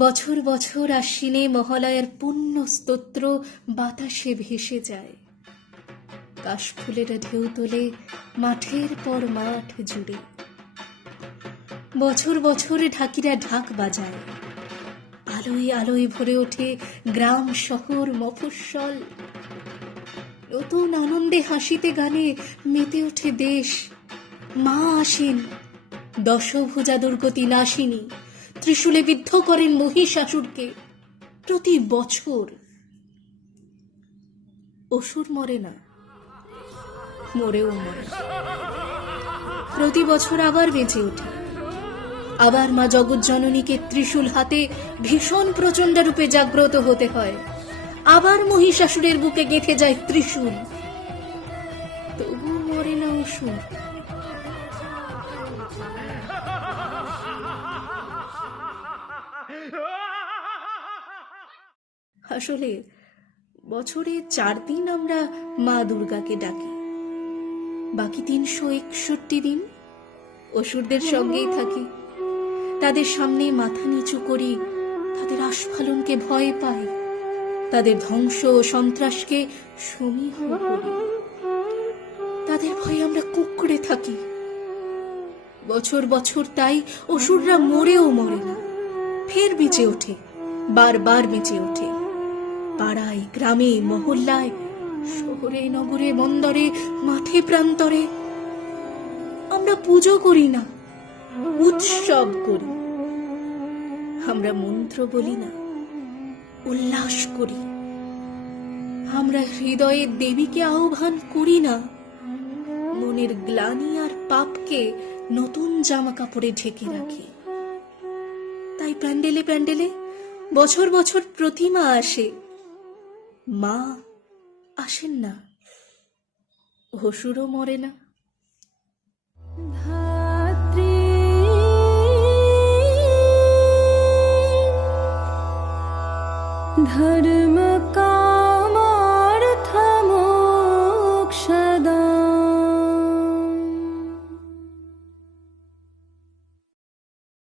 বছর বছর আশ্বিনে মহালয়ার পুণ্য স্তোত্র বাতাসে ভেসে যায়। কাশফুলেরা ঢেউ তোলে মাঠের পর মাঠ জুড়ে। বছর বছর ঢাকিরা ঢাক বাজায়। আলোয় আলোয় ভরে ওঠে গ্রাম শহর মফস্বল। নতুন আনন্দে হাসিতে গানে মেতে ওঠে দেশ। মা আসেন, দশভুজা দুর্গতি নাসিনী ত্রিশূলে বিদ্ধ করেন মহিষাসুরকে। প্রতি বছর অসুর মরে না, মরেও মরে। প্রতি বছর আবার বেঁচে ওঠে। আবার মা জগৎ জননীকে ত্রিশূল হাতে ভীষণ প্রচণ্ড রূপে জাগ্রত হতে হয়। আবার মহিষাসুরের বুকে গেঁথে যায় ত্রিশূল। তবু মরে না অসুর। আসলে বছরে চার দিন আমরা মা দুর্গাকে ডাকি। বাকি তিনশো একষট্টি দিন অসুরদের সঙ্গেই থাকি। তাদের সামনে মাথা নিচু করি, তাদের আস্ফালনকে ভয় পাই, তাদের ধ্বংস ও সন্ত্রাসকে সমীহ তাদের ভয়ে আমরা কুকুরে থাকি। বছর বছর তাই অসুররা মরেও মরে না, ফের বেঁচে ওঠে, বারবার বেঁচে ওঠে। পাড়ায়, গ্রামে, মহল্লায়, শহরে, নগরে, বন্দরে, মাঠে, প্রান্তরে। আমরা পুজো করি না, উৎসব করি। আমরা মন্ত্র বলি না, উল্লাস করি। আমরা হৃদয়ে দেবীকে আহ্বান করি না, মনের গ্লানি আর পাপকে নতুন জামা কাপড়ে ঢেকে রাখি। তাই প্যান্ডেলে প্যান্ডেলে বছর বছর প্রতিমা আসে মা আসেন না। হসুরও মরে না। ধরে